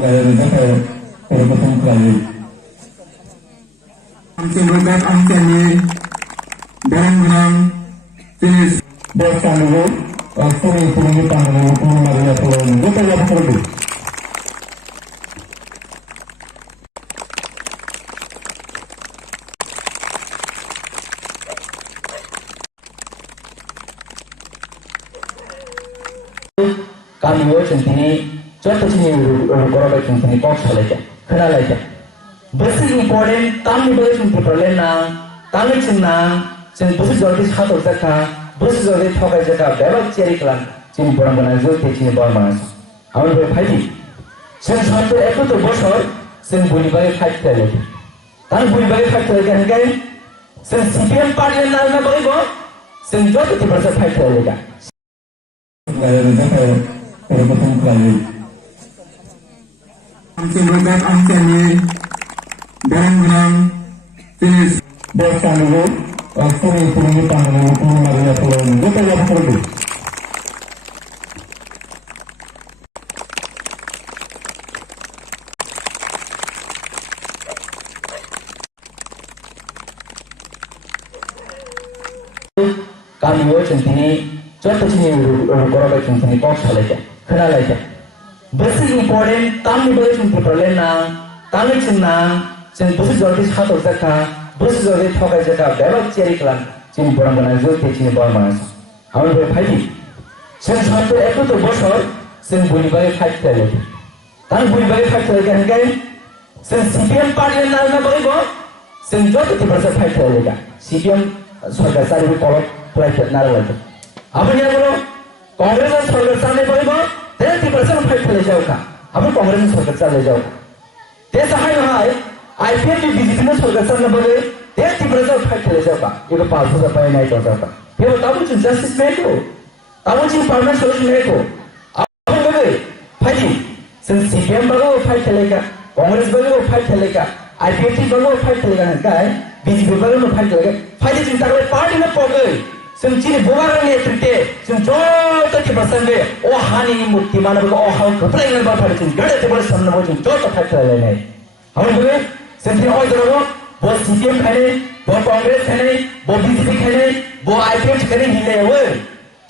Sumberkan angkanya barang-barang jenis dasar dulu, turun kita mengenai pulau kita yang perlu. Kami centini contoh sini urut centini kok saja, kenal aja. Basic important tamu boleh centini perlena, tamu cina, cint basic jadi satu jaka, basic jadi thokai jaka, bebas ceri kelan, cint borang borang itu cint borang borang. Awal berfaiz, cint satu ekor tu bosor, cint buli bagi faiz lagi. Tamu buli bagi faiz lagi kan? Cint CPM party yang nama bagi bo, cint jauh tu berasa faiz lagi. Sumberkan angkanya barang-barang jenis dasar dulu, turun kita mengenai pulau kita yang perlu. Kami centini contoh sini urut centini kok saja, kenal aja. Basic important tamu boleh centini perlena, tamu cina, cint basic jadi satu jaka, basic jadi thokai jaka, bebas ceri kelan, cint borang borang itu cint borang borang. Awal berfaiz, cint satu ekor tu bosor, cint buli bagi faiz lagi. Tamu buli bagi faiz lagi kan? Cint CPM party yang nama bagi bo, cint jauh tu berasa faiz lagi. CPM सरकार सारी college flight नारे लगे अब ये बोलो कांग्रेस और सरकार सामने पड़ी बो 30% फाइट ले जाओगा अब कांग्रेस और सरकार चले जाओगा ते सहाय हाय आईपीएल की बीजेपी ने सरकार सामने बोले 30% फाइट ले जाओगा ये तो 500 रुपए नहीं तो जाता फिर तब कुछ जस्टिस में को तब कुछ परमानेंट सोल्यूशन में को अब बोले फाइट सिंस सीपीएम बगो फाइट चलेगा कांग्रेस बगो फाइट चलेगा आईपीएल की बगो फाइट चलेगा क्या है बीजेपी बगो फाइट चलेगा फाइट चिंता करे पार्टी में पड़े सिंचिनी बुवार ने ट्रिटे सिंचो तक के प्रसंगे ओ हानि मुक्ति मानव को ओ हाउ कपड़े में बात फाइट चिंता गड़े ते बड़े सामने वो चिंचो तो फाइट चले नहीं हम बोले सिंचिनी और जरूर वो सीपीएम खाने वो कांग्रेस खाने वो बीजेपी खाने वो आईपीएल खाने हिले वो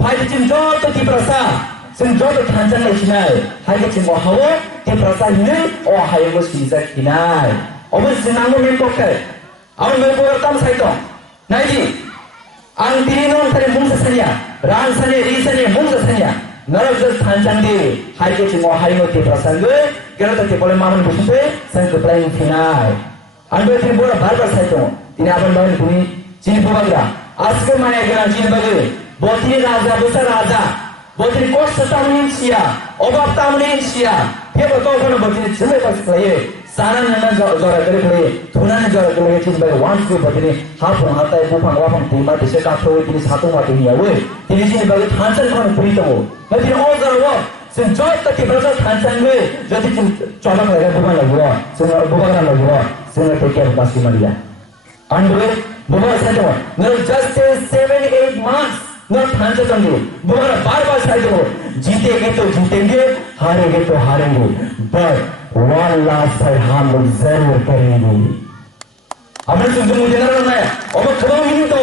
फाइट चिंचो तो की प्रसा सिंचो तो थांजन नहीं चिनाय हाय के चिंचो हाउ के प्रसा हिले ओ हाय वो सीजर किनाय अब सिनांगो में पकड़ और मैं बोलता हूँ साइटों नहीं जी ang tininon tadi mungsa sanya ran sanya ri sanya mungsa sanya narok jus thancang di hai ke cimo hai no te prasangge kira to te boleh maman busute sang ke playing final ando tin bora bar bar saito tini aban main buni cini bubagra aske mane gana cini bagi botini raja besar raja botini kos tamunin sia obab tamunin sia dia betul kan botini cile pas playe सारा नन्ना जोरा करे करे थोड़ा ने जोरा करे चीज बाय वन को बदले हाफ हाता है बुफांग वाफांग तीमा दिसे का थोड़ी तिनी सातों माते ही आवे तिनी चीज बाय थांचन कोन पुरी तो मैं तिनी और जरा वो सिन जॉय तक के बरसा थांचन में जति चिन चौबा लगे बुबा लगवा सिन बुबा ना लगवा सिन टेक केयर पास की मरिया अंडवे बुबा साजो नो जस्ट 7-8 मंथ्स नो थांचन संगे बुबा बार-बार साजो जीतेंगे तो जीतेंगे हारेंगे तो हारेंगे बट one last fight हम लोग जरूर करेंगे अब सुन मुझे ना रहना है अब कब मिली तो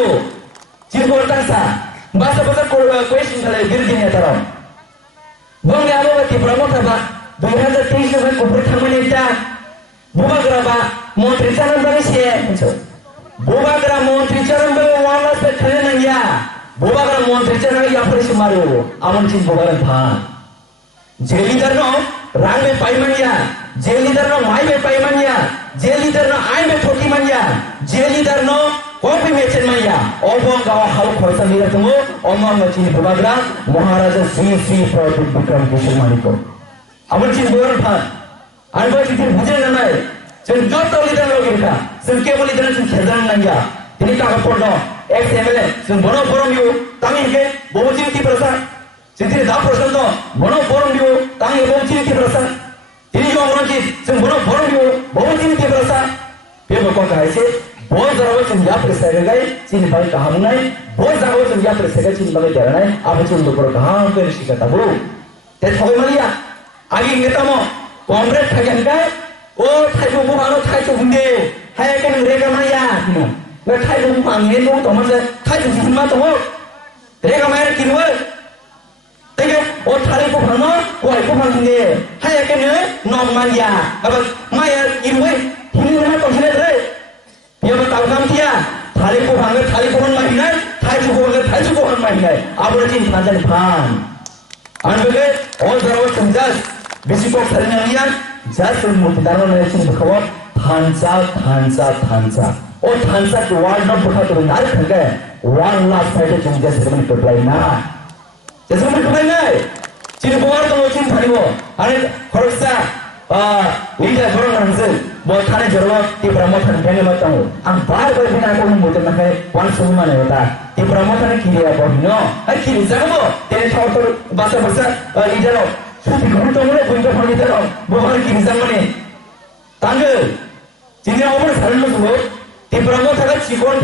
चीज बोलता सा बस क्वेश्चन करे गिर दिन तरह वो मैं आलो की प्रमोट था 2023 में कुपर थामने इतना बुबा ग्राबा मंत्री चरण बने से बुबा ग्रा मंत्री चरण बने one last fight खेलने नहीं या बुबा ग्रा मंत्री चरण या पर से मारो अमन चीज बुबा ग्रा था जेली करनो रांग में पाई मनिया जेली करनो माई में पाई मनिया जेली करनो आई में ठोकी मनिया जेली करनो कॉफी में चल मनिया ओबो गाव हाउ खरसा मिला तुमो ओमो मचिनी बुबाग्रा महाराजा श्री प्रॉफिट विक्रम किशोर मानिको अमन चीज बोल था अनबो चीज बुझे ना है चल जो तो लीडर लोग इनका सिर्फ के बोली देना सिर्फ खेलना नहीं या तिनी का पड़ो एक्स एमएलए सिर्फ बनो बरो मियो तमिल के बोझी की प्रसाद Sintiri dah persen tu, bono boron dia, tangi bono ciri ti berasa. Ini juga orang ciri, sen bono boron dia, bono ciri ti berasa. Dia berkata ऐसे, बहुत ज़रूर चीज़ याद रख सकेगा, चीज़ बाई कहाँ मुनाई, बहुत ज़रूर चीज़ याद रख सकेगा, चीज़ बाई क्या रहना है, आप चीज़ तो करो कहाँ पे निश्चित करता बोलो. ते थोड़े मलिया, आगे इंगेता मो, Kongres kagian kai, oh Thai buku anu Thai cukunde, hai kan mereka maya, nggak Thai buku angin buku teman saya Thai cukup semua tuh, mereka maya kiri, tapi oh Thai buku anu, wah buku angin, hai kan non maya, apa maya kiri, ini mana kau sini tu? Dia bertahu kamu dia, Thai buku anu maya, Thai buku anu maya, apa lagi macam pan, anu ke, oh jauh senjas. Besok sarinya lihat, jasa mutara nasi berkawat, tansa. Oh tansa tu warna berkat tu narik kan? One last fight tu jasa sebenarnya berpelai na. Jasa berpelai na. Ciri buat tu macam tadi wo. Ada korupsa, lidah korang langsung. Buat thane jorok di promotan kene macam. Ang bar bina aku muter nak one semua ni kita. Di promotan kiri apa bino? Kiri jangan bo. Dia tahu bahasa lidah lo. Sudah kamu tahu mana punya orang itu orang, bukan kini zaman ni. Tanggal, jadi orang selalu sebut, di Prabowo sangat cikon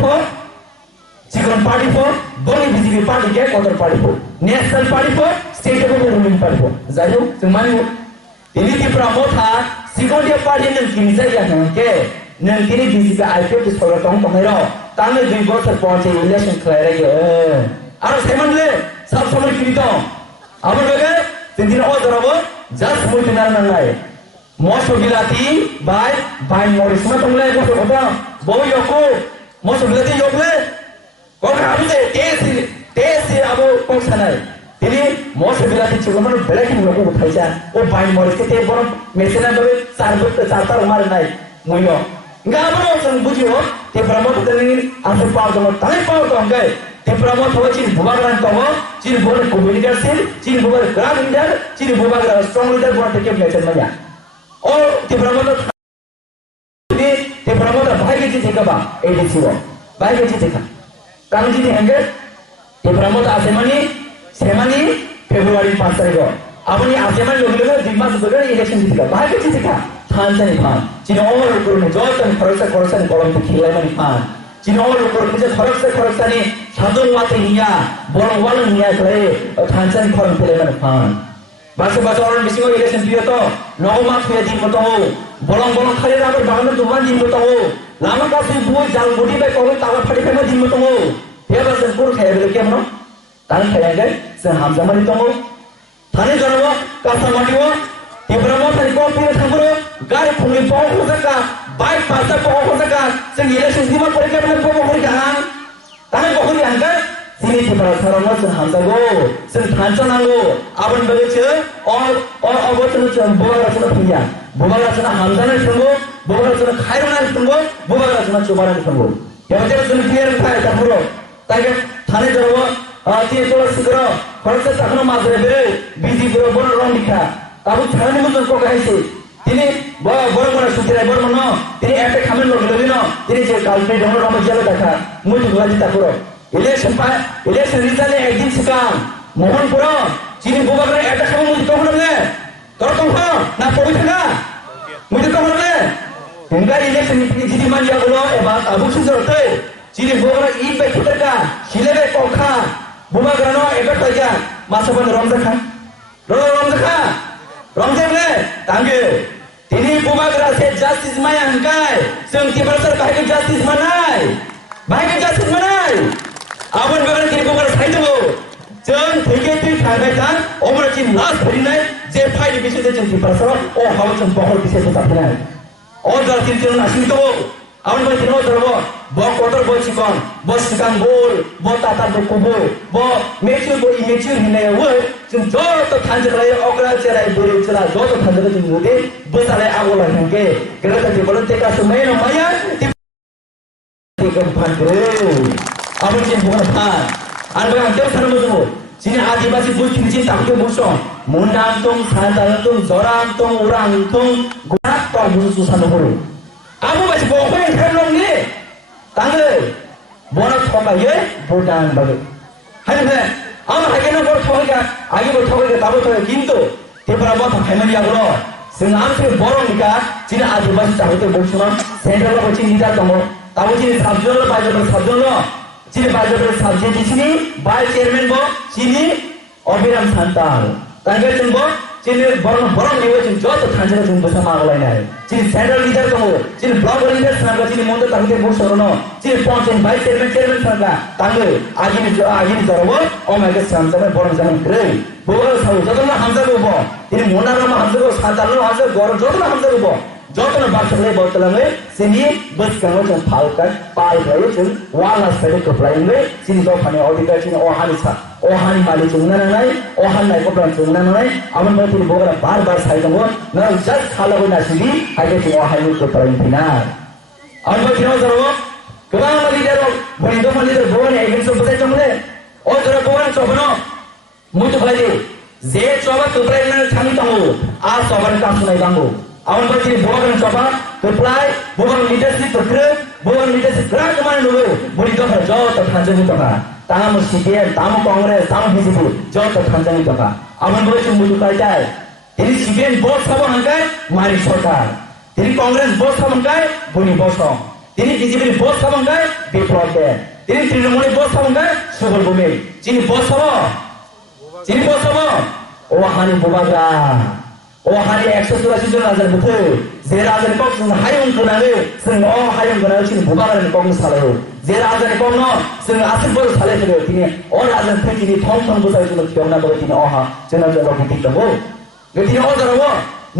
party po, boleh BJP party ke counter party po, national party po, state po ruling party po. Jadi, semuanya ini di Prabowo था, cikon dia party yang kini saja yang ke, yang kini BJP IPO tu sekolah tong ero, tanggal 2 bulan terpauci election clear aja. Arab semen le, sab semua kini tong, apa bagai? Jadi orang terlalu jas mungkin nangai. Mosul bilati, by Morris mana tunggu mosul apa? Bawa yoko, mosul bilati yoko. Kau kami tesi abu kau sana. Jadi mosul bilati cuma mana belakin yoko utai saja. Oh by Morris kita baru mesin apa sartar umar naik muyo. Enggak apa orang bujuk. Dia peramu tu ni asal pau tu, tangan pau tu angkai. Di Prabowo tahu ciri bubaran tahu, ciri bubaran komunikasi, ciri bubaran grand leader, ciri bubaran strong leader buat tekep macam mana. Oh di Prabowo tu di Prabowo tu baik je jika bah, edisi wo, baik je jika. Kami jadi hanggar, di Prabowo tu semani Februari 5 tarik. Apa ni aseman logo di masa sekarang election jika, baik je jika. Thansa ni pan, ciri orang luar jauh korupsi kolom tu kilai mani pan. Cina orang kerja korupsi ni satu mata niya, bolong niya kelai, tansan korang pilih mana pan. Bahasa orang bising orang election dia tu, normal dia di betul, bolong kali ramai bangun tuan di betul, lama kasi buat jalan budi baik orang tahu pada kena di betul. Dia bahasa pur kaya beli kiam no, tangan kaya kan, seham zaman itu mo, thane jarawa, kasa matiwa, di berapa thane kau pilih thamburu, gari pungi bau kusaka. Baik pasal pokok sekarang, sehingga sistem mereka belum pokok sekarang. Tapi pokok yang kan, sini kita sekarang macam hamzah go, senthansa nango, awan begitu, awal tu macam bukan rasa punya, bukan rasa hamzah ni tunggu, bukan rasa khairun ni tunggu, bukan rasa coba ni tunggu. Yang macam tu clear kaya tak perlu. Tapi thane jawab, dia tu segera, kalau saya tak nak masuk beri, busy berapa orang nikah, tapi thane mungkin kau kaya sih. Ini baru sudah mana? Ini efek kami lagi no. Ini je kalau ni donor ramai jalan dah. Mungkin dua juta pura. Election result ni ekdin sekarang. Mohon pura. Ciri bukan kerana efek kami mungkin kau mana? Kau tahu tak? Nak pergi sana? Mungkin kau mana? Hingga election ni jadi manja pula. Abu susah tu. Ciri bukan kerana efek kita kan. Silap kau kan. Bukan kerana efek saja. Masa pun Ramzan kan? Ramzan kan? Ramzan ni tangga. Ini bukan kerana justice mana angkai. Sengti berasal bahagia justice mana? Bahagia justice mana? Awan bahagia kini bukan saya tu. Jeng tiga kan. Orang cina last hari ni. Je fight bisa je sengti berasal. Oh hawa cem bahor bisa tu tak benar. Oh dah cina nasi tu. Awan bahagia cina terbawa. Bawa kotor bawa cikon. Bawa sikang bol. Bawa tata berkubur. Bawa mature ini awal. Jeng jauh tu thanjar lagi. Okra cerai beri cerai. Jauh tu thanjar tu mudi. Besarnya aku lah hingga. Kerana tadi boleh teka semua yang maya. Teka pan kau. Apa sih bukan pan? Anda yang jauh sana musuh. Sini adibasi bus cincin tak kau musuh. Mundang tung, santai tung, zorang tung, orang tung. Gunak tung musuh susah nombor. Apa masih bawa yang terlong ni? Tanggal. Bonak thoma ye, bodan bagai. Hai ni. Ama hai kena bor thoma ke? Agi bor thoma ke tahu thoma kintu. Tiada apa tak hai mani aglo. Senang se borong nikah. Cina adibasi tahu tu bor cuma. Sentral bor cini dah tahu. Tahu cini sabjol lo, baca bor sabjol lo. Cini baca bor sabjol di sini. Vice chairman bor cini. Obiram Santal. Tanggal cini bor Cini borong ni wajib jauh thanjana jum bersama orang lain. Cini central leader kamu, cini block leader sana, cini montor tangke bos sorono, cini ponchen vice chairman sana, tangke agini jarawo, oh my god sama borong zaman keren. Bawa sahu, jatuh na hamzah lupa. Ini montor nama hamzah lupa, santar lupa hamzah gorong jatuh na hamzah lupa. Jatuh na bahasa leh bawa telange, sini bus kamu jam falkan, pal baru jam wala sepeda keplain le, cini kau pani auditor cini oh hari sa. Ohani mali chungna nai, ohan nai kopran chungna nai, aman mai tini bogara bar sai tamo, na just khala ko nasili, age tini ohani ko parin pina. Aman mai tini ozaro, kebang mali dero, borindo mali dero bogani age so besai chungle, ozaro bogani chobano, mutu bhai je choba kopran na chani tamo, a soban kam sunai bango. Aman mai tini bogani choba, koplai, bogani leadership terkere, bogani leadership kerak kemana dulu, borindo bhai jauh terhanjani toka. Tamu CPM, tamu Kongres, tamu BJP, jauh terkanjani toka. Aman boleh cuma tu kaya. Jadi CPM bos sama hangkai, mari sorkar. Jadi Kongres bos sama hangkai, buni bosong. Jadi BJP bos sama hangkai, biprode. Jadi Trinamool bos sama hangkai, subal bumi. Jadi bos sama, oh hani bubaga. Oh hari 180 জন রাজার বুকে যে রাজার cock হায়ুন কোনালে song ও হায়ুন কোনালে চিনি বুবাগার cock সালাও যে রাজার cock ন song আসল বল সালে ফেলে তিনি ও রাজার থেকে তিনি থম থম বুঝাই জন্য কেমনা বলে তিনি অহা জেনা জন্য বিতি দব গতি ও জারবো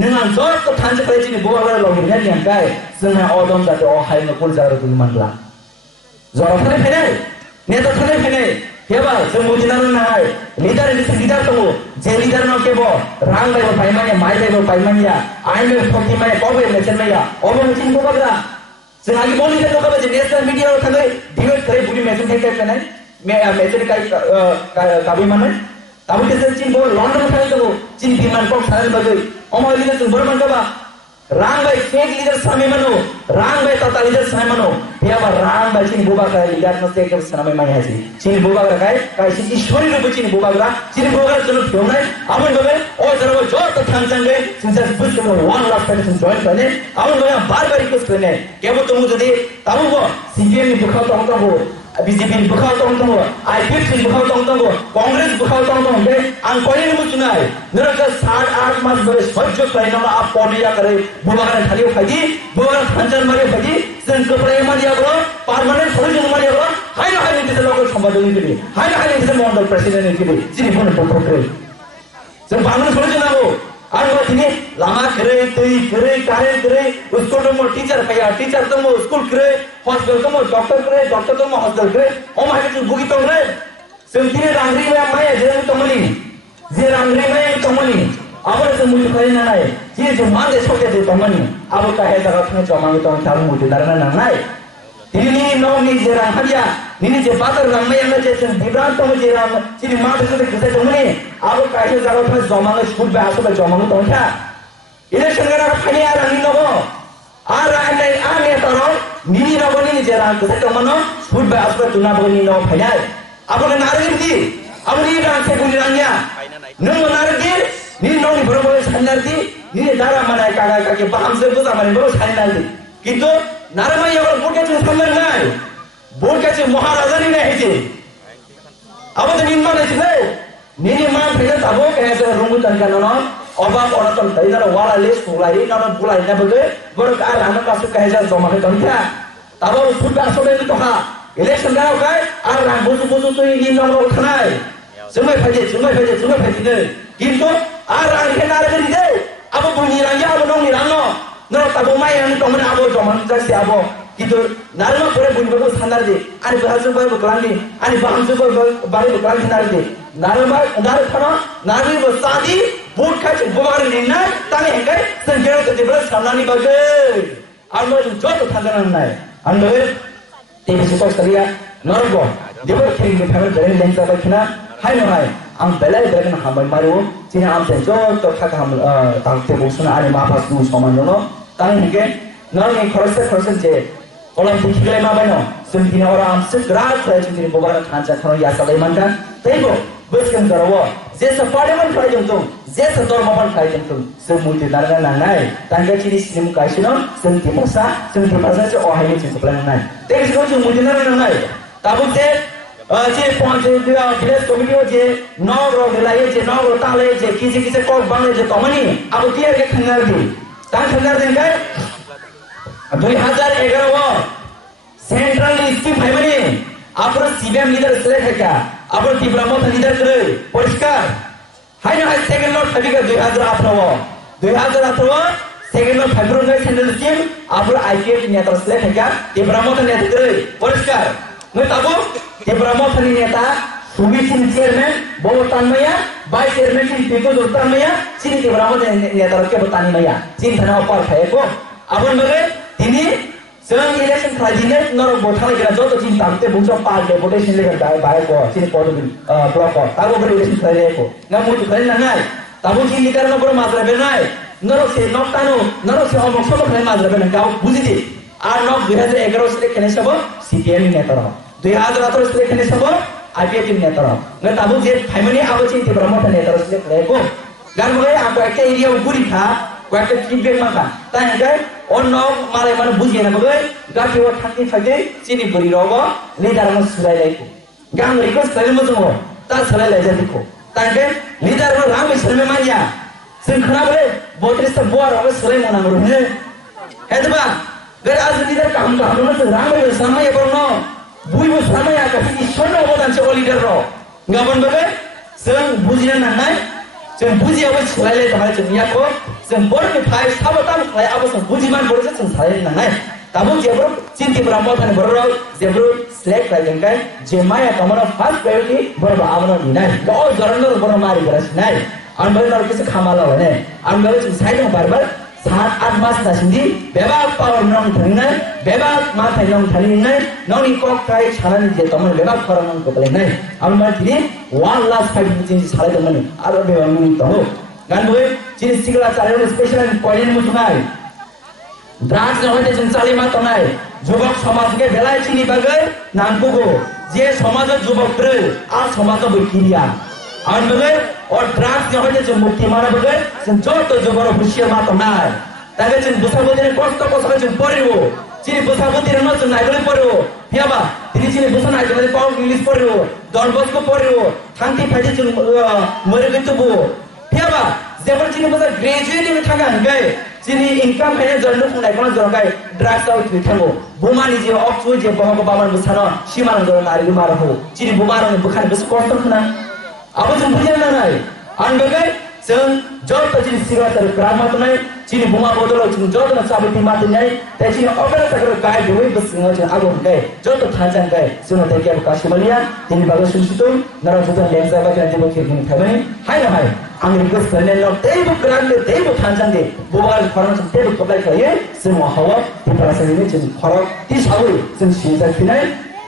নং জত থানজে করে চিনি বুবাগার লগি নেন গায় সং অদম যাতে ও হায়ুন কোল জারো তুমি মানলা জরা ফেলে ফেলে নেতা ফেলে ফেলে Hebat, semua jinak nahai. Leader ini leader tu, je leader nak kebo, rang level payment ya, mai level payment ya, ain level forty mai, kau level election mai ya, orang macam tu apa dah? Sengaja boleh kita kau baca national media orang tadi, divert kere budi message kai kai mana? Message kai kabi mana? Tapi kita cint boleh London kai tu, cint biman kau sana bagai, orang leader tu berman kau bah. Rang by fake leader sami mano, rang by tata leader sami mano. Dia apa rang by cini buka kai leader nasi ke sami mana haji. Cini buka kai cini ishwari rupa cini buka cini buka tu tu nai. Aman bagai, oh jara jauh tu thanjang gay, since bus tu 1 lakh person join kene. Aman bagai bar request kene. Kebo tu muda di, tahu bo, CPM ni buka tu bo. BJP ni buka tu bo, IPF ni buka tu bo, Kongres buka tu bo. Angkoi ni muda nai. Neraka 7-8 mas bagai sejauh kali nama apa poni ya kare. Bukan khaliu kaji, bukan hancar mari kaji, sengkau perayaan dia bro, permanent solution mari bro, hai ini kita lakukan sambal ini, hai ini kita modal presiden ini, sini pun berproses. Permanent solution apa? Anu ini lama kere, kare, uskul tu mau teacher tu mau uskul kere, hospital tu mau doktor tu mau hospital kere, om hari tu buki tu kere, sentini rangri maya jangan tu mani, rangri maya tu mani. Apa itu muncul kali nanai? Jadi cuma ada soket itu teman. Apa kaya jarak ni cuma itu orang tahu muncul dari nanai. Ini ni jerang hadiah. Ini je pasar ramai yang macam dibran tu jerang. Jadi mak itu kita cuma ni. Apa kaya jarak ni cuma ada school bahasa cuma itu orang tak. Ini sekarang apa ni orang ni nopo. Orang ni tahu. Ni nopo ni jerang kita cuma no school bahasa tu nopo ni nopo kaya. Apa ni narik ni? Apa ni orang sekulirnya? Nunggu narik ni? Ni nong berapa sanardi, ni darah mana kaki paham sebut sama ni berapa sanardi. Gitu, naramai orang bukan cuma samar nai, bukan cuma maharaja ni nahi je. Apa tu ni mana je? Ni mana pernah tahu kaya se rumputan kanan, obak orang tu tadi darah wala les pulai, nama pulai ni bagai, baru kaya anak kasut kaya je zaman itu dia. Tahu sudah sudah itu ha, election dah kaya, orang busu tu ini nama orang kenai. Semua pagi ni. Gitu, orang ini nak ada ni. Apa bunyi ranja, apa dong ni rano. Nol tabu mai yang tu mana apa zaman jadi apa. Gitu, narma pura bunyi bagus standar je. Ani bahasa berkelan ni, ani bahasa berkelan standar je. Narma bersadi, bud kaji bukan ni nak, tanya hengai, sengkau terjebak sama ni bagai. Anu jauh tu thanjanan nai. Anu TV super sekali ya, norbo. Dia berkini ni family dari lensa berkena. Hai, am belai berken hamai maru, cina am senjol tu kata ham tangte busuna ani mapas tu sama jono, tang hingga, nang khorse je, kalau dikira lama bano, sempina orang am segera kerja jadi bukan kanca kalau ya salai mantan, tapi buskan karawa, jasa parliament kerja jantung, jasa dormapan kerja jantung, semua itu darah nangai, tangga ciri sim kaisino, sempasa je oh hai ni cipta nangai, tapi sekarang semua itu nangai, tapi je J village committee जे नगरो मिलायो जे नगरो ताले जे किसे कक बांगले जे तमनी अब clear के खंगार दी तां खंगार दिन काय 2011 central scheme फाइमनी आपरो सीबीएम लीडर सिलेक्ट है क्या आपरो तिब्रामो लीडर करे परिष्कार हाय ना सेकंड नोट फबिका 2018 सेकंड नोट फबिरो सेंट्रल स्कीम आपरो आईपीएफ नेता सिलेक्ट है क्या तिब्रामो नेता करे परिष्कार मैं ताबो तिब्रामो नेता सुमिसिन चेयरमैन बहु तानमया बाय चेयरमैन सिन पिको जोतानमया सिन तिब्रामो नेता के बतानमया सिन थाना ऊपर है को आपन बगे तिनी जों इलेक्शन खालामनो नरक बोथालायग्रा जत जिन तामते बुंसो पाल डेपुटेशन लेकर बाय को सिन पदबि ब्लक ताबो बरे इलेक्शन खालायको ना मुतु खालायनाय ताबो जिन लिडार न बरो माजरा बेनाय नरक से नक्तानो नरक से अमक सब खालाय माजरा बेनाय गाव बुजिदि आर नक 2011 से खेने सब सीपीएम नेता 2018 से खेने सब आईपीएफ नेता न ताबो जे फाइमनी आबो चिन तिब्रामो नेता से खालायको गान मगे आको एक एरिया गुरी था कয়েকটা ফিডব্যাক মাখা তাই নাকি অন্য মালে মানে বুঝিয়ে না বলে গাটিও থাকি থাকে চিনি বলি রব লিডার মো সুরাই লাইকো গান রিকোয়েস্ট করে মো জমো তা সুরাই লাই যাদিকো তাই নাকি লিডার মো রাম সুরাই মানিয়া जों खोनाबले 32 ता बोर अब सुराई मो नांगरो हे हेदबा गरे आज लिडर काम खालामनो जों राम सामाय बरनो बुइबो सामाय आका इसोरनो अबदान से लिडर रो गाबन बगे जों बुजिनो नांनाय जों बुजियाबो सोलायलाय थाबाय जों याको जों बरनि फाइ साबताम खालाय आबो जों बुजिमान बरसे जों सालाय नांनाय ताबो जेब्रो चिन्तिब्रा मथान बररो जेब्रो सिलेक्ट रायजोंगाय जे माया तमनो फर्स्ट प्रायोरिटी बरबा आबनो दिनाय ग जरनो बरनो मारि गरासिनाय आं बरनो किसे खामाला भने आं बरनो जों साइडो बारबार 7-8 मास दासिमदि बेबा पावर नं थांनाय बेबा मा थाइ नं थालिनाय ननि कक थाइ सानानि जे तमन बेबा खरन नं कबलायनाय आं मा दिनि 1 लाख 5 दिन सालायदोंमोन आरो बेबा मुनि दङ गानबो जिनि सिगला चालेनो स्पेशल पॉइंट मुथुनाय ड्राग्स नहते जों चालिमा तनाय जुबक समाजके बेलाय चिनि बागै नांगुगो जे समाज जुबकफोर आ समाज बैकिरिया आं बगै और ड्राग्स नहते जों मुक्ति माना बगै जों जत जुबर हुसिया मा तनाय तागे जों बुसाबोदिने कष्ट जों परिबो चिनि बुसाबोदिने न जों नायगले परिबो फियाबा दिनि चिनि बुसा नायगले पाव इंग्लिश परिबो डनबस्को परिबो थांति फाइदि जों मरगैतबो फियाबा जेबर चिनि बुसा ग्रेजुएट नि थागा हंगाय चिनि इनकाम फाइने जरनो खुंनाय कोन जरगाय ड्राग्स आउ थैथांगो बुमानि जे अक्सु जे बहग बामान बुसानो सिमान जर नारि मारहो चिनि बुमारनो बुखान बेस कष्ट खना अब जों बुजिया नाय आं बगै जों जत चिनि सिगातर ग्रामा तनाय चिनि बुमा बदलो जों जत न साबति मातिनाय ते चिनि अबेला तकर गाय दुइ बसिङो जों आगो हंगाय जत थांजां गाय जों तेके कासिमलिया दिनि बागै सुसितु नरा जुदा लेंजा बागै जेबो खेगिन थाबाय हाय न हाय आं रिक्वेस्ट करने लो तेबो ग्रामले तेबो थांजां दे बोबाल फरन तेबो कबलाय खायो जों हावा तिप्रासनि जों खरक ति सावै जों सिजा फिनाय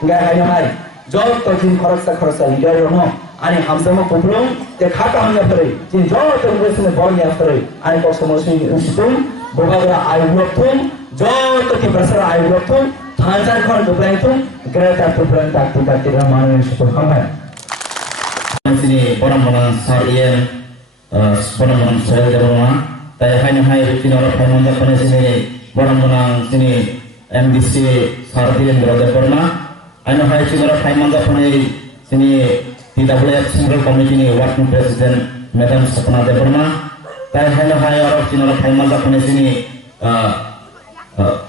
गाय हाय न हाय जत चिनि खरक लिडर न आणि हामसामा कोपरो ते खाता हमने परे जिन जो तो उसने बॉल या परे आणि को समोसे उसितुम बोबागरा आयुक्तुम जो तो की प्रसर आयुक्तुम थांजार खर दुबलाइतुम ग्रेटा तुपरन ताकि ताकि रामायण सुपर खमाय sini orang orang sarian orang orang saya dari rumah tapi hanya hai sini orang pemain pada sini orang orang sini MDC sardian berada pernah hanya hai sini orang pemain pada sini TWF Central Committee ni Working President Madam Sapna Deparna. Tapi hanya orang Cina orang Thailand pada sini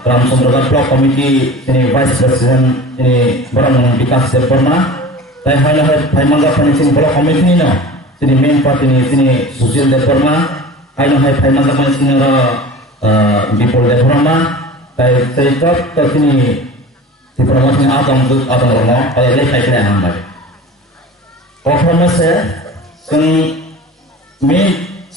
Ramchandra Block Committee sini Vice President ini orang Vikas Deparna. Tapi hanya Thailand pada sini Block Committee ni no sini main party ni sini Susil Deparna. Hanya Thailand pada sini orang Bipol Deparna. Tapi saya sini di promosi Adam Romo. Kalau dia saya kira hambar. Performance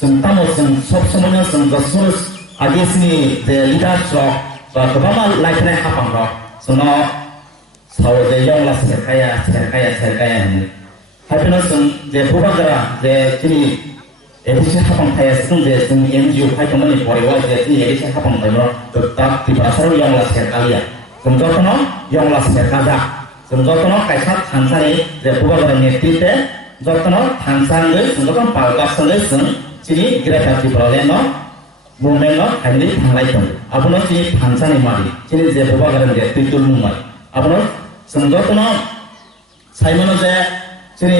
जों तामो जों सब समायना जों गसुस आगेसनि जे lidars रक बा गोबां लाइफनाय हापां रक जोंनो साव जे यंला सेरखाया होनो हायफोनो जों जे बुबागरा जे जोंनि एडिसि हापां थाया जों जे जों एनजिअ फायथमनि बरेवा जे जोंनि एडिसि हापां थायो दा तिब्रासार यंला सेरखालिया जों जतनो यंला सेरखाजा जों जतनो कायसा थानसानि जे बुबागरा नेतृत्वे जतनो थानसानि जों जतनो पालगासनै जों चिनि ग्रेटाति प्रलेनो मुमेनो हाइनि थांलायदों आबनो चिनि थानसानि मादि चिनि जे बुबागरा नेतृत्व मुंगाय आबनो जों जतनो Simon je sini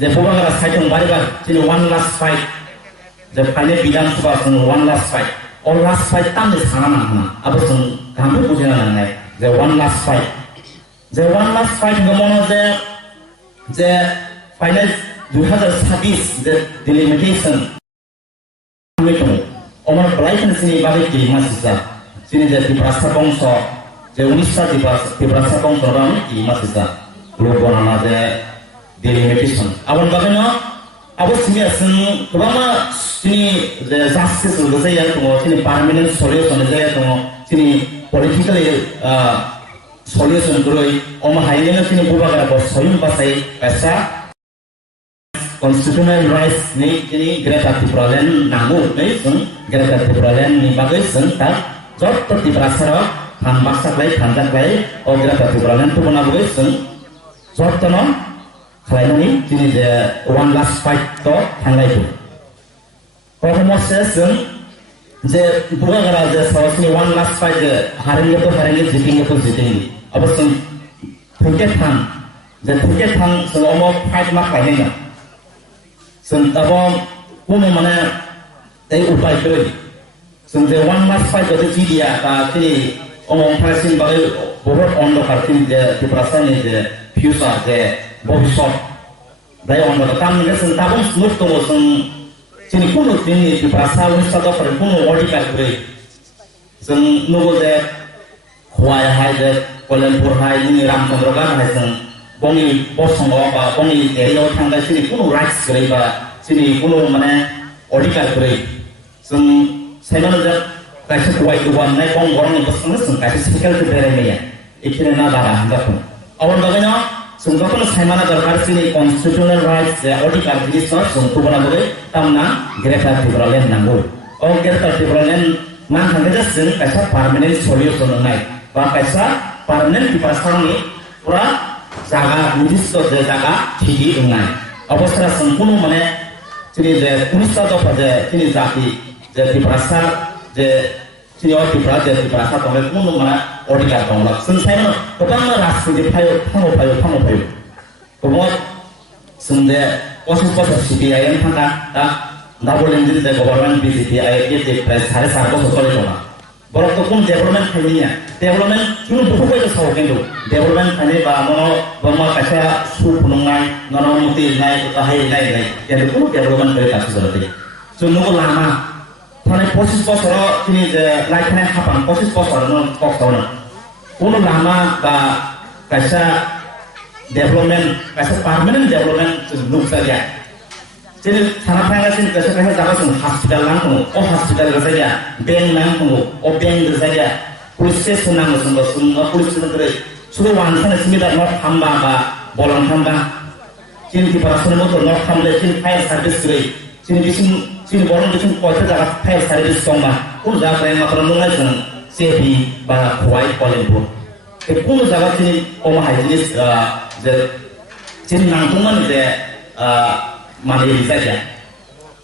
je bubagara saitung baribar sini one last fight je paine bidan sabha sung one last fight all last fight tam je sana na abo sung kampu bujina na je one last fight gamono je paine 2026 je delimitation meeting omar belaikan sini balik di masisa sini je di prasa bangsa je unisa di prasa bangsa ram di masisa logo nama je delimitation abon bagano abo sini asen kebama sini je justice logo saya tuh sini permanent solution saya tuh sini politically solution kuroi omar hailena sini bubagara bos soyun pasai pesa constitutional rights ni ini Greta Thunberg namu ni sung Greta Thunberg ni bagai sung tak jod tertib rasara han baksak lai o Greta Thunberg tu mana bagai sung jod tono khalai ni ini je one last fight to hangai tu kalau mau sesung je bukan gara je sawasni one last fight je haring to jiting apa sung tiket hang selama fight mak lainnya ni Sentapom puno mana dari upaya kerja. Sente one last fight pada dia tapi orang presiden bagai bohong ondo kartin dia di perasaan ni dia fusa dia bobisop. Dari ondo kami ni sentapom semut tu sini puno ini di perasaan ni satu per puno order kerja. Sen nugo dia kuai hai dia Kuala hai ini Ramchandra hai sen. Bongi bosong apa bongi area tangga sini kuno rights kerja sini kuno mana order kerja sen saya mana je kasih kuai tuan naik bong orang yang bosong sen kasih skill tu berapa ni ya ikhlas na darah hendak pun awal bagaimana sen kalau saya mana darah sini constitutional rights order kerja sah sen tu mana boleh tamna Greta Thunberg nanggu Greta Thunberg man hendak sen kasih permanent solution naik kasih permanent di pasar ni pura jaga निर्दिष्ट jaga tinggi dengan अवस्था संपूर्ण माने चीनी जे पुलिसता तो पजे चीनी जाति जे दिप्रासा जे चीनी और दिप्रासा तो में पूर्ण माने ओडिका तो लग संसार में तो काम राष्ट्र जे फायो तो बहुत संदे पशु CPIM थांगा ता नाबोलें जे गवर्नमेंट BJP के जे सारे सारे को सोले तो Borok tu pun development kalinya, development cuma buku itu sahaja itu. Development kali bahawa bama kaca sup nungai, nono muti naik, tahai naik. Jadi pun development kali tak sesuatu. So nunggu lama. Thane posisi pos orang ini laiknya kapan? Posisi pos orang nol kok tahu na. Pun lama kaca development, kaca permanent development nunggu saja. Jadi sana pengen sih kasih jaga sih hospital langsung, hospital saja, bank langsung, bank saja, police station langsung, police station terus, sudah wanita sini dah not hamba bolang hamba, sini di perasaan motor not hamba, sini fire service terus, sini bolang sini kuat jaga fire service koma, pun jaga yang matram nungai sih, safety kuai Kuala pun jaga sini hai jenis, sini nangtungan je mandiri saja.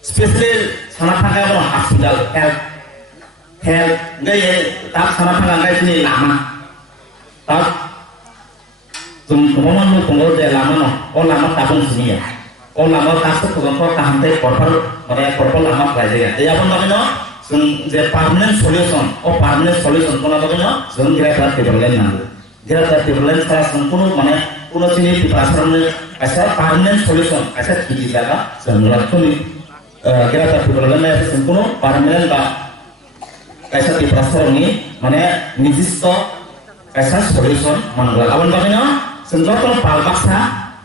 Especially sana tangga mana hospital health gaya tak sana tangga gaya sini lama tak cuma lu tunggu dia lama no lama tabung sini ya lama tak sesuatu kau tahan korpor mereka lama belajar ya jadi apa namanya je permanent solution kena namanya Greta Thunberg secara sempurna mana puno sini di pasar ni asal permanent solution asal kiri jaga semula tu ni Greta Thunberg ni sempurna permanent asal di pasar ni mana निर्दिष्ट asal solution mana awan bagaimana senjata palbaksa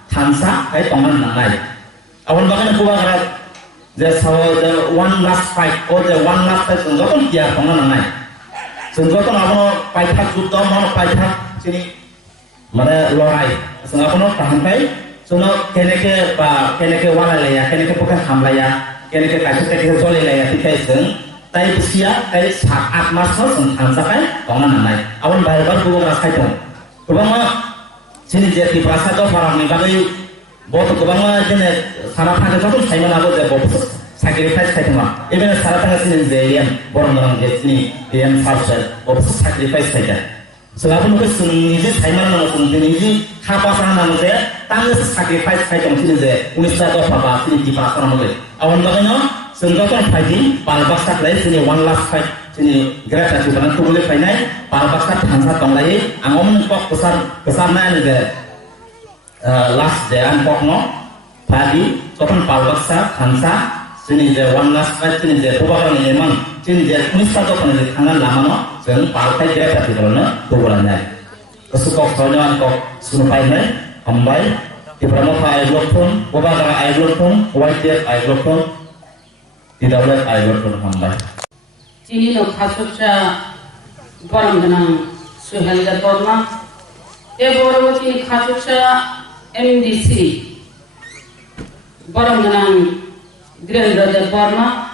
tansa ay tongan nangai awan bagaimana kuwa gerak the one last fight senjata dia tongan nangai senjata apa paitak juta mana paitak sini mana lorai sengapono tahanpai sono keneke wala laya keneke bukan hamla ya keneke kasih zole laya tikai seng tai besia kai saat masa seng hansakai tongan nanai awan bayar bukan rasai pun kubama sini jadi perasa to farang ni bagai boto kubama jene sarapha ke satu saya mana boleh boto sacrifice kai tuma even sarapha sini jelian borong borong jesni yang sarsa boto sacrifice kai Selalu mungkin sendiri saya mana sendiri apa sana nanti tangga sacrifice saya cuma sini je Unisa atau apa sini di pasar mungkin awan bagainya sengkauan fighting palbak sak lain sini one last fight sini gerak satu karena tu boleh fight naik palbak sak hansa tong lain angom pok besar naik je last jalan pok no pagi sopan palbak sak hansa sini je one last fight sini je bukan ini memang sini je Unisa atau apa nanti tangan lama no sering partai gerak satu karena tu boleh naik kesukok soalnya kok sunpai naik ambai di pramuka air lokpun wabakara air lokpun wajib air lokpun tidak boleh air lokpun ambai Cini no khasuksa barang dengan suhelda borma baru cini khasuksa MDC barang dengan Grandada borma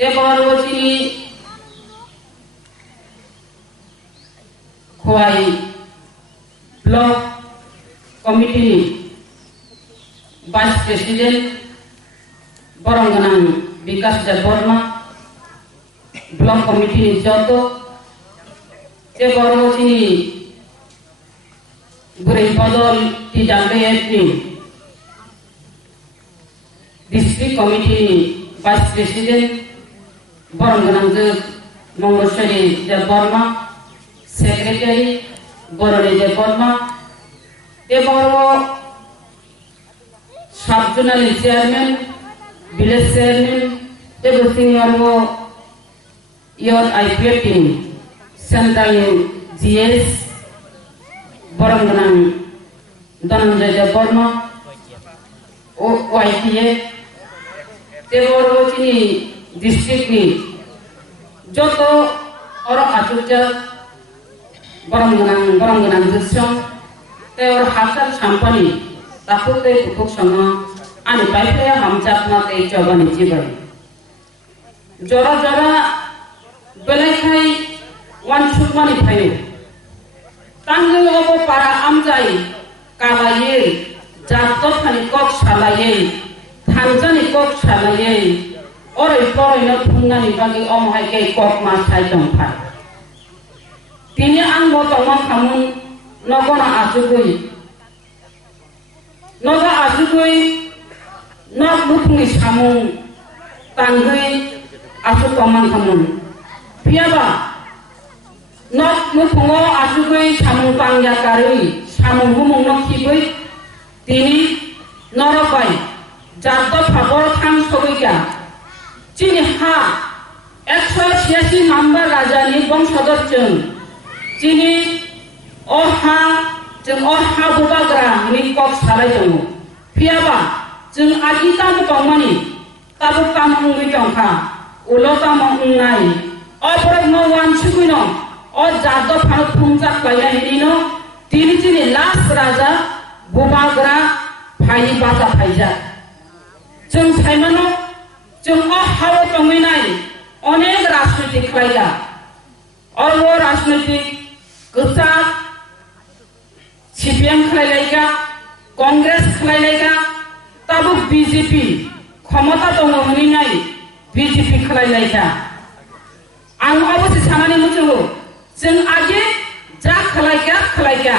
baru cini Kuai Block Committee Vice President Baranganang Bikas Borma Block Committee Joto baru ini beri padol tidak ni District Committee Vice President Baranganang Mongosari Borma Secretary Borone Borma baru Sub-Zonal Chairman Village Chairman senior your IPF Central GS Baranganang Dhananjaya Borma YPA baru ini district ni joto orang aturja Baranganang Dusong Teor Hasan Sampani Takute Pukuk Sama Ani Paipaya Hamjat Mate Jawani Jibai Jora Belekai Wan Chukmani Payu Tanggul Obo Para Amjai Kalaye Jatot Hani Kok Salaye Tanjani Kok Salaye Ore Poroina Pungani Bagi Omhai Kei Kok Masai Jompai Tini ang motong kamun nogona asugui nog mutungi samung tanggui asuk kaman kamun piaba nog mutungo asugui samung pangyakari samung humung nog kibui tini norokai jato phabor thang sogika chini ha 186 number rajani bongshador Cini orha bubagra ni kok salai jongo piaba jeng agita mutongmani tabu kamung ni tongka ulo tamong ngai opor no wan chukuino o jado phanu phungjak kaila hinino cini last raja bubagra phai bata phaija jeng saimano jeng o hawo tongminai onek rajnitik khaila orwo rajnitik Kesak CPM khalailaiga Congress khalailaiga tabu BJP khamata dong honi nai BJP khalailaiga ang obosi sanani muchungo jeng age ja khalailaiga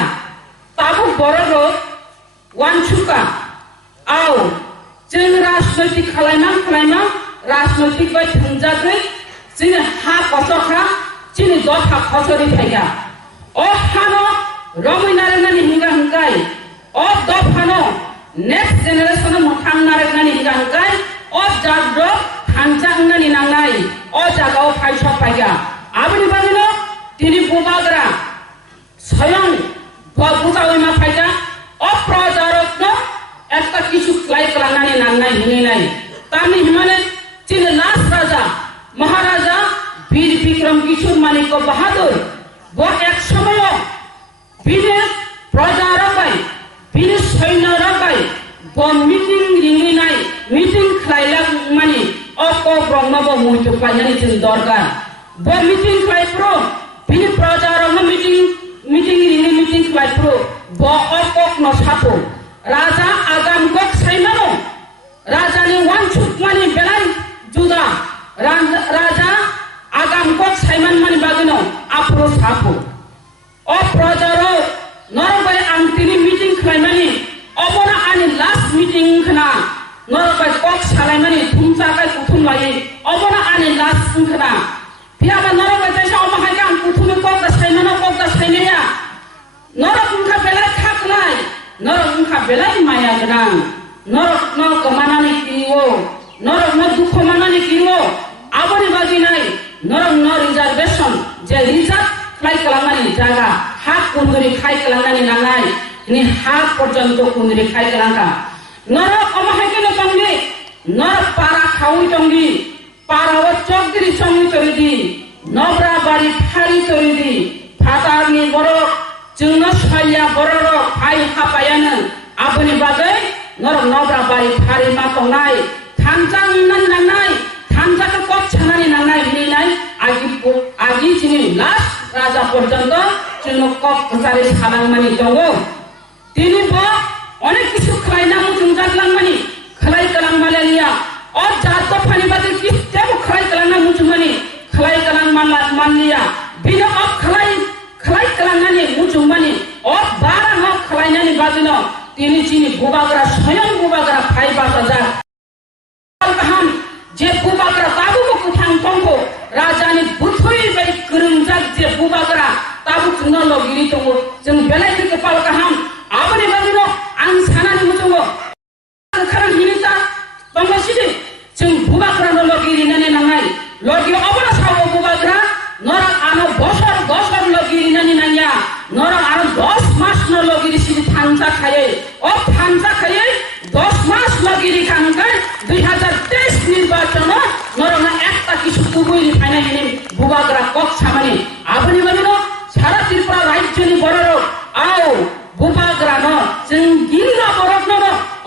tabu borogo wanchuka au jeng rajnoitik khalaima rajnoitik bai thungjagoi jeng ha kosokha jeng dotha khosori phaiga hano Romi Narangani Hinga Hankai, Hano next generation Mukhang Narangani Hinga Hankai, Jadro Hanchangani Nangai, Jagao Paisha Paya, Abini Banino, Tini Bubagra, Soyong, Bobutawima Paya, Projarotno, Esta Kishu like Rangani Nangai Hininai, Tami Himane, Tini Last Raja, Maharaja, Bir Bikram Kishur Maniko Bahadur. Buat ek semua bini praja rabai, bini saina rabai, buat meeting ringi nai, meeting kelailak mani, apa brahma buat muncul panjang itu dorgan, buat meeting kelai pro, bini praja rabai meeting ringi meeting kelai pro, buat apa no satu, raja agam kok saimano, raja ni wancuk mani belai juda, raja agam kok saiman mani bagino apro sapu sungkana piaba norok baca sama hai kan putume kok das kaina ya norok ungka belai khaklai norok ungka belai maya genang norok no kemanani kiriwo norok no dukho manani kiriwo aboni bagi nai norok no reservation je reserve flight kalangani jaga hak kunduri khai kalangani nangai ini hak porjonto kunduri khai kalangka norok omahai kene tonggi norok para khawi tonggi para wacogiri songi toridi nobra bari phari toridi phatani borok jengno saya borok hai hapayana aboni bagai norok nobra bari phari ma tongnai thanjang nanai thanja ka kop chanani nanai hinai agi chini last raja porjonto jengno kop kasari salang mani tongo tini bo onek kisu khlaina mu jungjat langmani khlai kalang malaria और जात तो funny बातें किस जब खलाई कलांगा मुझुमनी खलाई कलांग मान लिया बिना अब खलाई कलांगा ने मुझुमनी और 12 हो खलाई ने बातें ना तीनी चीनी बुबागरा स्वयं बुबागरा 5,000 हम जे बुबागरा ताबू को कुठांग तंगो राजा ने बुथुई बड़ी करंजाक जे बुबागरा ताबू चुना लोगिरी तंगो जंग बेलाई के कपाल का हम आपने बातें ना अंसाना ने मुझुमो खरं हिनिता तंगसिदी जों बुबाग्रा लगि रिनानै नांनाय लगि अबला सावो बुबाग्रा नरा आनो बसर लगि रिनानै नांया नरा आनो 10 मास न लगि रिसिबि थांजा खायै अ थांजा खायै 10 मास लगि रिखांगाय 2023 निर्वाचन नरा ना एकटा किछु कुबुइनि फाइनालिनि बुबाग्रा कक सामानि आबनि बनिनो सारा त्रिपुरा राज्यनि बररो आओ बुबाग्रा न जों गिना बरक न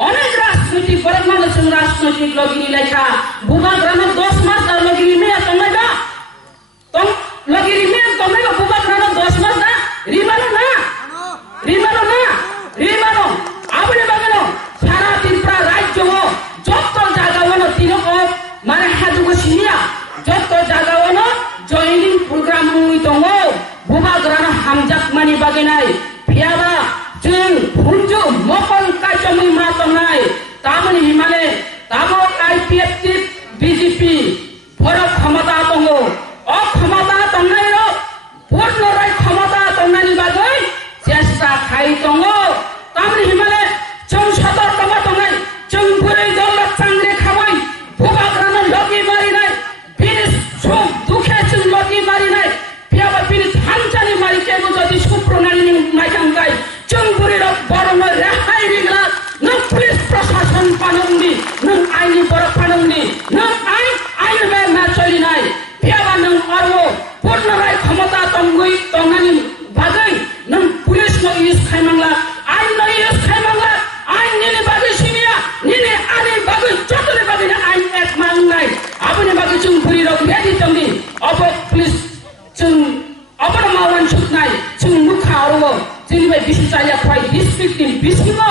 अनेक राजनीतिक बरक न जों राजनीतिक लगि लेखा बुबाग्रा न 10 मास लगि रिमे तंगैबा तंग लगि रिमे तंगैबा बुबाग्रा न 10 मास ना रिमानो आबनि बागनो सारा त्रिपुरा राज्य हो जत जागावनो तिनको माने हाजुको सिनिया जत जागावनो जॉइनिंग प्रोग्राम मुइ दङो बुबाग्रा न हामजाक मानि बागैनाय फियाबा जों फुंजु मकल काजमि मा तंगाय तामनि हिमाले ताबो आईपीएफ बीजेपी बड़ क्षमता दङो अ क्षमता दंनाय पूर्ण राय क्षमता दंनायनि बागै चेष्टा खाइ दङो तामनि हिमाले जों सतर्कमा दंनाय जों बोरै दल चांग्रे खाबाय बुबाग्रानो लगि मारिनाय बिनि सम दुखे जों लगि मारिनाय फियाबा बिनि थानजानि मारिकेबो जदि सुप्रनानि नायखांगाय जों बोरै बरनो रेहाय रिग्ला नों पुलिस प्रशासन पानंनि नों आइनि बर पानंनि नों आइन बे ना चलिनाय फियाबा नों अरवो पूर्ण राय क्षमता दंनानि बागै नों पुलिस न इउज खायमांला आइन न इउज खायमांला आइन निनि बागै सिनिया निनि आनि बागै जतनि बागै आइन एक मांगनाय आबनि बागै जों बोरै रेडि दंनि अब पुलिस जों अबर मावन सुनाय जों मुखा अरवो जोंनि बे बिसिजाया फाइ डिस्ट्रिक्टनि बिसिमो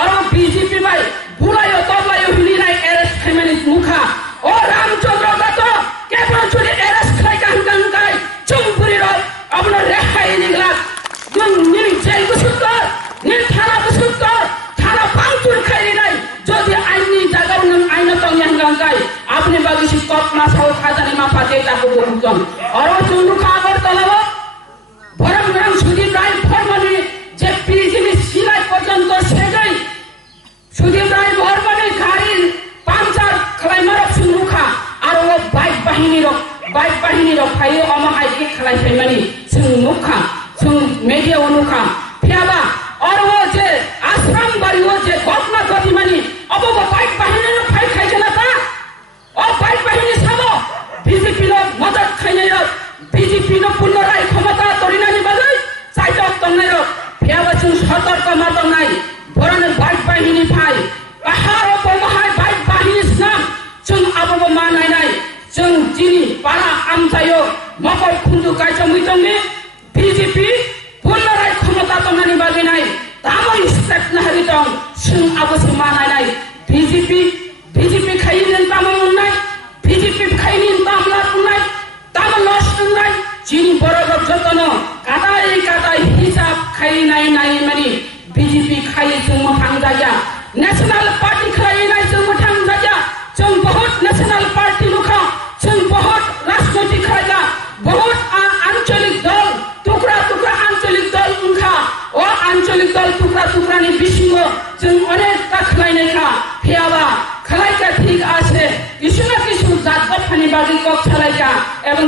आरो बीजेपी बाय बुलायो तबलायो हिलिनाय एरेस्ट खायमानि मुखा ओ रामचंद्र दत्त केबल जुदि एरेस्ट खायगांगांगाय जों बोरै अबनो रेहाय निग्ला जों निनि जेल गुसुकर निनि थाना गुसुकर थाना पांचुर खायरिनाय जदि आइननि जागाव नों आइन तंगांगांगाय आपनि बागिसि कपना साव खाजानि माफा देताको बुंगोन आरो जों मुखा आगरतलाव बरमराम सुदीप राय फरमानि जे बीजेपी सिलाय पर्यन्त सेगै सुदीप राय बरमानि गाड़ी पांचार खालायमारक सुमुखा आरो बाइक बाहिनी रक फायो अमाहाय के खालायफैमानि जों मुखा जों मेडिया अनुखा फियाबा आरो जे आश्रम बारियो जे घटना घटिमानि अब बाइक बाहिनी फाइ खायजनाता अ बाइक बाहिनी साबो बीजेपी नो मदद खायनाय बीजेपी नो पूर्ण राय क्षमता तरिनानि बागै साइडक तंनाय फियाबा जों सतर्क मातंनाय बरनो बाइक बाहिनी फाइ बाहारो बमाहाय बाइक बाहिनी नाम जों आबो मानायनाय जों दिनि पारा आमजायो मकर खुंजु कायजमि दंनि बीजेपी पूर्ण राय क्षमता तंनानि बागैनाय दाबो स्टेप नाहरि दं जों आबोसो मानायनाय बीजेपी खायनि तामो मोननाय बीजेपी खायनि तामला मोननाय तामो लस मोननाय जिनि बरग जतन काटाय हिसाब खायनाय नायमानि बीजेपी खाय जों मोथां जाया नेशनल पार्टी खायनाय जों मोथां जाया जों बहुत नेशनल पार्टी मुखा जों बहुत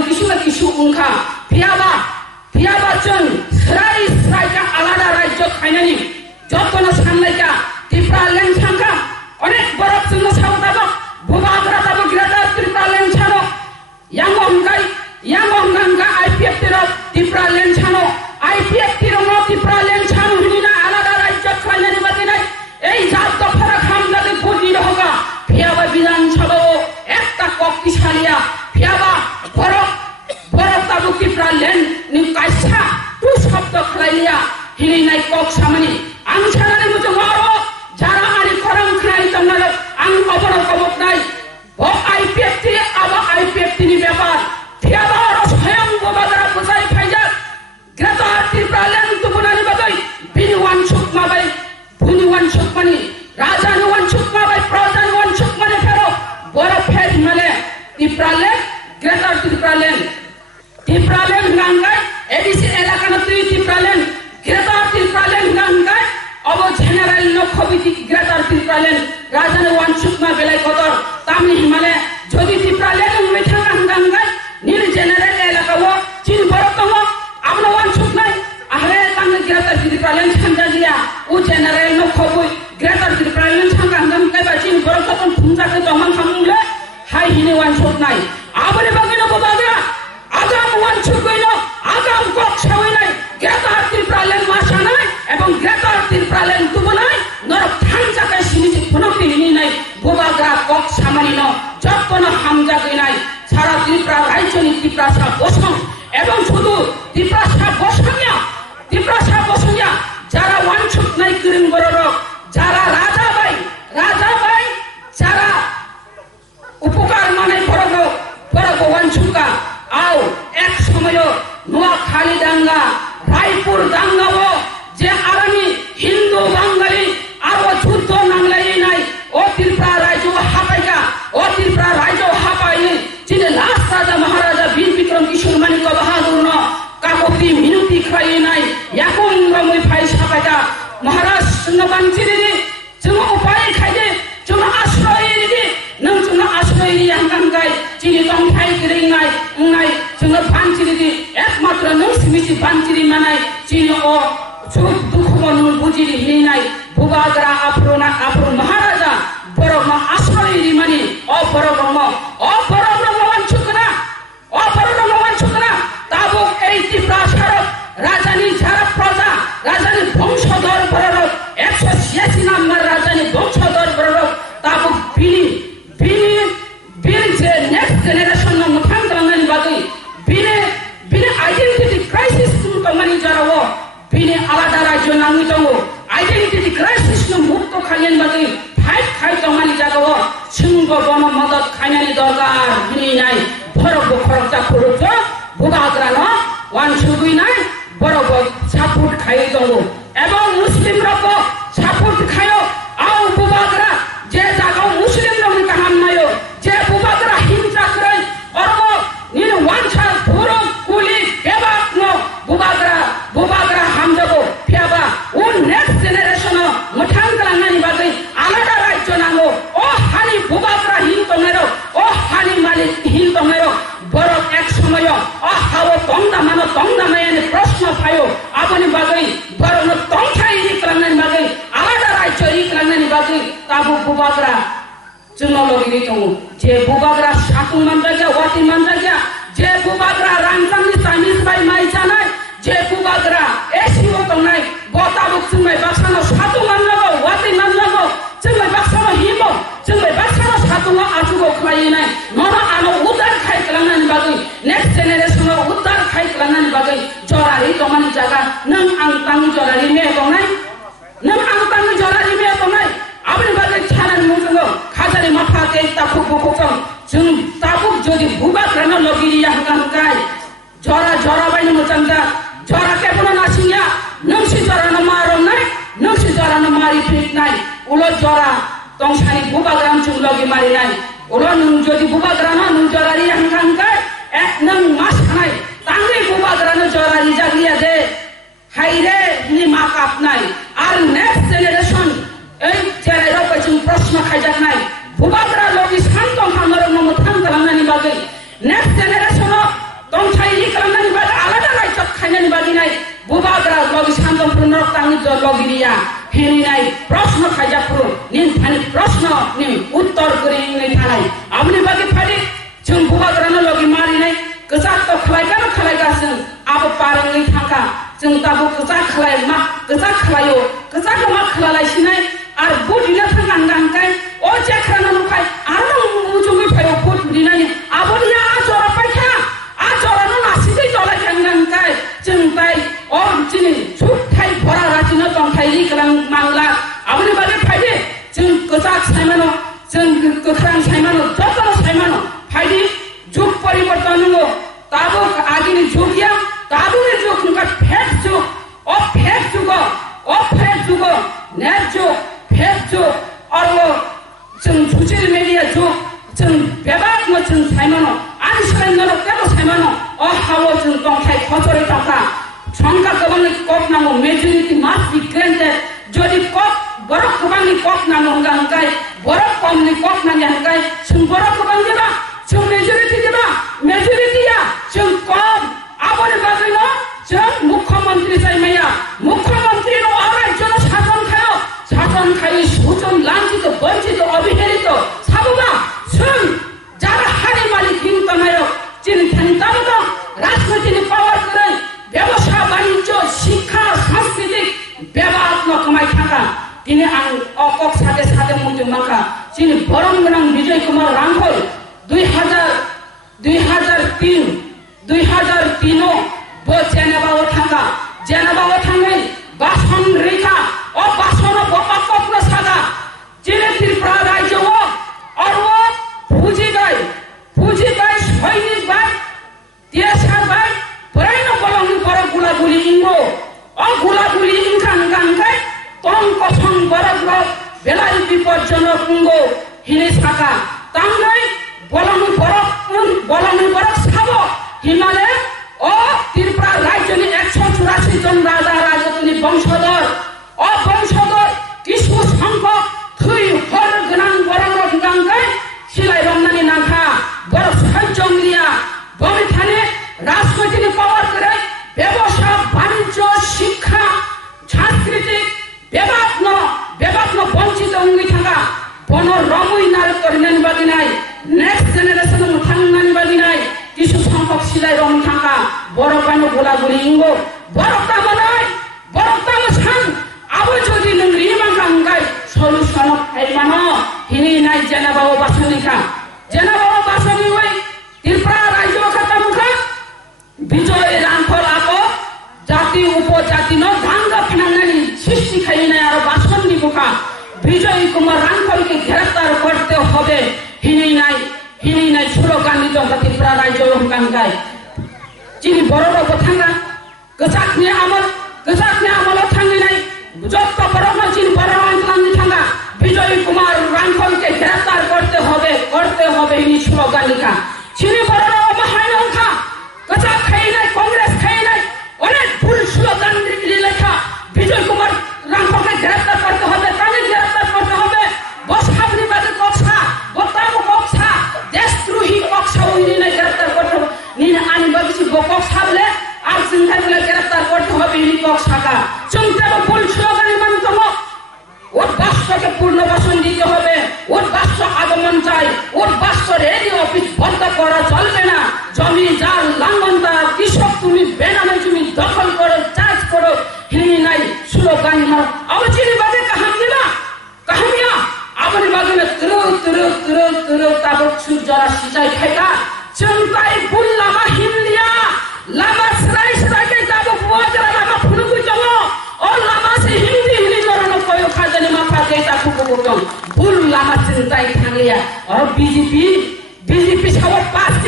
কিছু না কিছু উংখা ফিয়াবা जों স্রাইকা আলাদা রাজ্য খাইনানি যতন সামলাইকা ত্রিপুরা ল্যান্ড সাংখা অনেক বড় जोंनो সাউদাবো বুবাগ্রা দাবো গ্রেটার ত্রিপুরা ল্যান্ড ছানো yang onggangga IPF tiro Tripura land ছানো IPF tiro no Tripura land ছানো হিনা আলাদা রাজ্য খাইনানি বাদিনাই এই জাত দফারা খামলাতে বুঝি রহগা ফিয়াবা বিধানসভা একটা কক্তিশালিয়া ফিয়াবা বড় তাবু ত্রিপুরা ল্যান্ড নি কাইসা তু শব্দ খাইলিয়া হিনি নাই কক সামনি আং ছানানি মুজো মারো যারা আনি খরং খাই তমনালো আং অবর কবক নাই ও IPF টি আবা IPF নি ব্যাপার ফিয়াবা আর স্বয়ং বুবাগ্রা বুঝাই ফাইজা গ্রেটার ত্রিপুরা ল্যান্ড তুবনানি বাদই বিনিওয়ান সুকমাবাই ভুনিওয়ান সুকমানি রাজানুয়ান সুকমাবাই প্রজানুয়ান সুকমানি ফেরো বড় ফের মেলে Tripura land greater Tripura land গাঙ্গাই এডিসি এলাকা না তুই Tripura land greater Tripura land গাঙ্গাই অব জেনারেল নখবিতি গ্রেটার ত্রিপুরা ল্যান্ড রাজানুয়ান সুকমা বেলাই কদর তামনি হিমালয় যদি ত্রিপুরা ল্যান্ড মিঠা গাঙ্গাই নীল জেনারেল এলাকা ও চীন বড়তম আপনা ওয়ান সুকনাই আরে তামনি গ্রেটার ত্রিপুরা ল্যান্ড ছাঞ্জা দিয়া ও জেনারেল নখবই গ্রেটার ত্রিপুরা ল্যান্ড ছাঙ্গা গাঙ্গাই বা চীন বড়তম ফুংজাকে দমান খামুলে হাই হিনি ওয়ান সুকনাই আবরে বাগিনো বুবাগ্রা আগাম ওয়ান সুকইনো আগাম কক সাউইনাই গ্রেটার ত্রিপুরা ল্যান্ড মাসানাই এবং গ্রেটার ত্রিপুরা ল্যান্ড তুবনাই নরক থানজাকে সিনিজি ফনকি হিনি নাই বুবাগ্রা কক সামানিনো যতন হামজা গইনাই সারা ত্রিপুরা রাজ্যনি ত্রিপুরা সা বসং এবং শুধু ত্রিপুরা সা বসংয়া যারা ওয়ান সুকনাই কিরিং বড় যারা রাজাবাই যারা উপকার মানে বড় ওয়ান সুকা আও এক সময় নোয়াখালী দাঙ্গা রায়পুর দাঙ্গাও যে আরামি হিন্দু বাঙালি আরো যুদ্ধ নামলাই নাই ও ত্রিপুরা রাজ্য হাপাই যিনি লাস্ট রাজা মহারাজা বীর বিক্রম কিশোর মানিক বাহাদুর ন কাকতি মিনতি খাই নাই এখন রমই ফাই সাপাইকা মহারাজ বাঞ্চিরি जों उपाय खायदे जों आश्रय रि नों जों आश्रय रि आंगांगाय जिनि दंथाय गिरिंनाय उंनाय जों बानचिरि दि एकमात्र नों सिमिसि बानचिरि मानाय जिनि अ सुख दुख मनु बुजिरि हिनाय बुबाग्रा आप्रो महाराजा बरम आश्रय रि मानि अ बरम वानचुकना ताबो এই ত্রিপুরা শারক রাজানি যারা প্রজা রাজানি বংশধর বড় 186 নম্বর রাজানি বংশধর বড় তাবো বিনি যে নেক্সট জেনারেশন ন মুথাং গাঙ্গানি বাগৈ বিনি আইডেন্টিটি ক্রাইসিস তুমনি যারাও বিনি আলাদা রাজ্য নামি দङ আইডেন্টিটি ক্রাইসিস ন মুক্ত খাইয়েন বাগৈ ফাইট খাই তমানি জাগাও সিংহ বন মদত খাইনানি দরকার বিনি নাই ভরব খরচা খরচ বুবাগ্রা ন ওয়ান সুগুই নাই বড় সাপোর্ট খাই দङ এবং মুসলিম রক সাপোর্ট খায়ো আও বুবাগ্রা যে জাগাও মুসলিম রক কাহাম নায়ো যে বুবাগ্রা হিংসা করে অরব নিন ওয়ানছা পুরো কুলি বেবাক ন বুবাগ্রা হামজাবো ফিয়াবা ও নেক্সট জেনারেশন মুঠাং কালাঙ্গানি বাগৈ আলাদা রাজ্য নাঙ্গো ও হানি বুবাগ্রা হিন তমেরো ও হানি মালিক হিন তমেরো বড় এক সময় হাও তংদামায়নি প্রশ্ন ফায়ো আপনি বাগৈ বড় তংছাই ইকলাঙ্গানি বাগৈ আলাদা রাজ্য ইকলাঙ্গানি বাগৈ তাবু বুবাগ্রা চুনলগিরি দङ যে বুবাগ্রা সাতু মানজাগিয়া ওয়াতি মানজাগিয়া যে বুবাগ্রা রাংজাংনি চাইনিজ বাই মাই জানাই যে বুবাগ্রা এসিও দংনাই গতাবু চুমাই বাসানো সাতু মানজাগো ওয়াতি মানজাগো চুমাই বাসানো হিমো চুমাই বাসানো সাতু আজুগো খাইনাই নরা আনো উদার খাই কালাঙ্গানি বাগৈ নেক্সট জেনারেশন उद्धार खाई कलांगानि बागै जरारि दमानि जागा नों आं तांनि जरारि मे दंनाय नों आं तांनि जरारि मे दंनाय आबनि बागै छानानि मुजों खाजानि माफा दे ताखु बुखुजों जों ताबु जदि बुबाग्रानो लगिरिया हांगाय जरा बायनो मोजांजा जरा केबनो नासिया नोंसि जरानो मारनाय नोंसि जरानो मारि फिटनाय उलो जरा तंसानि बुबाग्रान जों लगे मारिनाय उलो नों जदि बुबाग्रानो नों जरारि हांगाय এক নং মাস খানাই তাঙ্গে বুবাগ্রানো জরারি জাগলিয়া দে হাইরে নি মা কাপ নাই আর নেক্সট জেনারেশন এই জেরাইরো কইছিন প্রশ্ন খাইজাক নাই বুবাগ্রা লগি শান্ত হামর নম থাম কালাঙ্গানি বাগৈ next generation purno tangi jologiriya hini nai prashno khaja puru nin thani prashno ni uttor kori ni thanai abni bagi phadi chung buha grana logi mari nai kesak to khalai ka sing abo parang ni thangka chung tabu kesak khalai ma kesak khalayo kesak ma khalalai sinai ar budina thangan gangkai o jekrana nukai aro mujungi phayo budina ni abonia achora paikha achora no nasite tola gangkai chung tai o chini chuthai bora rachina tongthai li krang mangla abni bagi phadi chung kesak saimano chung kekrang saimano jotoro saimano phadi যুগ পরিবর্তন হলো তাবো আগিনি যুগিয়া তাবুরে যুগ নুকা fake যুগ ও fake যুগ net যুগ fake যুগ আর ও जों social media যুগ जों বেবাক নো जों সাইমানো আনি সাইমানো কেন সাইমানো ও হাও जों দংখাই খচরে টাকা সংখ্যা কমানি কক নামো মেজরিটি মাস্ট বি গ্রান্টেড যদি কক বড় কমানি কক নামো গাঙ্গাই বড় কমনি কক নানি হাঙ্গাই जों বড় কমানি দেবা जों majority ya जों kom abone bagino जों मुख्यमंत्री साइमाया मुख्यमंत्री नो आराय जन शासन खायो सुजन लांछित वंचित अवहेलित साबुमा जों যারা হারি মালিক হিংতা নায়ক যিনি থানিতামত রাজনীতি পাওয়ার করে ব্যবসা বাণিজ্য শিক্ষা সাংস্কৃতিক ব্যবহার কমাই থাকা তিনি অকক সাথে মধ্যে মাখা যিনি বরং গোনাং বিজয় Kumar Rangkhal 2003 bo Jenebawo thangai bason rekha o bason bopakok na saga jine Tripura rajyo or o Fuji bai Sainik bai Tiasar bai Puraino bolongi para gula-guli ingo o gula-guli ingkang gangkai tong kosong barag belai biporjono kungo hini saka tangai bolongi borok sabo Himalaya ও ত্রিপুরা রাজ্যনি 184 জন রাজা রাজতনি বংশধর ও বংশধর কিছু সংখ্যক থুই হর গনাং বরং গাঙ্গাই সিলাই রমনানি নাখা বড় সহজংলিয়া বমিথানে রাজনীতি পাওয়ার করে ব্যবসা বাণিজ্য শিক্ষা সাংস্কৃতিক বেবাত্ন বঞ্চিত অঙ্গি থাকা বন রমুই নারক করিনানি বাদি নাই নেক্সট জেনারেশন থাঙ্গানি বাদি নাই কিছু সংখ্যক সিলাই রং থাকা বড় কানো গোলাগুলি ইঙ্গো বড় কামনাই বড় কামসান আবো যদি নং রিমা গাঙ্গাই সলিউশন খাইমানো হিনি নাই জেনাবাও বাসনি ওই ত্রিপুরা রাজ্য কথা মুখা বিজয় রাঙ্খল আবো জাতি উপজাতি ন ভাঙ্গা ফিনাঙ্গানি সৃষ্টি খাই নাই আর বাসনি মুখা বিজয় কুমার রাঙ্খলকে গ্রেফতার করতে হবে হিনি নাই স্লোগান দিত ত্রিপুরা রাজ্য গাঙ্গাই যিনি বড় থাঙ্গা গজাকনি আমল থাঙ্গি নাই যত বড় যিনি বড় অঞ্চলানি থাঙ্গা বিজয় কুমার রাঙ্খলকে গ্রেফতার করতে হবে ইনি স্লোগান লিখা যিনি বড় মহান অঙ্কা গজা খাই নাই কংগ্রেস খাই নাই অনেক ভুল স্লোগান লেখা বিজয় কুমার রাঙ্খলকে গ্রেফতার করতে হবে তাকে গ্রেফতার করতে হবে বসাবনি বাদে কক্সা বতাম কক্সা দেশদ্রোহী কক্সা উইনি নাই গ্রেফতার করতে হবে নিন আনি বাগিছি বকক সাবলে আর সিংহাগুলো গ্রেফতার করতে হবে ইনি কক্সাকা চুমতাম ভুল স্লোগানের মানতম ওর বাস্যকে পূর্ণবাসন দিতে হবে ওর বাস্য আগমন চাই ওর বাস্য রেডিও অফিস বন্ধ করা চলবে না জমি জাল লাঙ্গনতা কৃষক তুমি বেনামে জমি দখল করো চাষ করো হিনি নাই স্লোগান মার আবচিনি বাদে কাহানিয়া আপনি বাগিনে তুরু তাবক সূর্যরা সিজাই খাইকা চমকাই বুল লামা হিমলিয়া লামা সরাই কে তাবক ওয়াজরা লামা ফুনুকু জমো ও লামা সে হিন্দি নরন কয়ো খাজানি মাথা কে তাকু বকম বুল লামা চিন্তাই থাঙ্গিয়া আর বিজেপি সব 5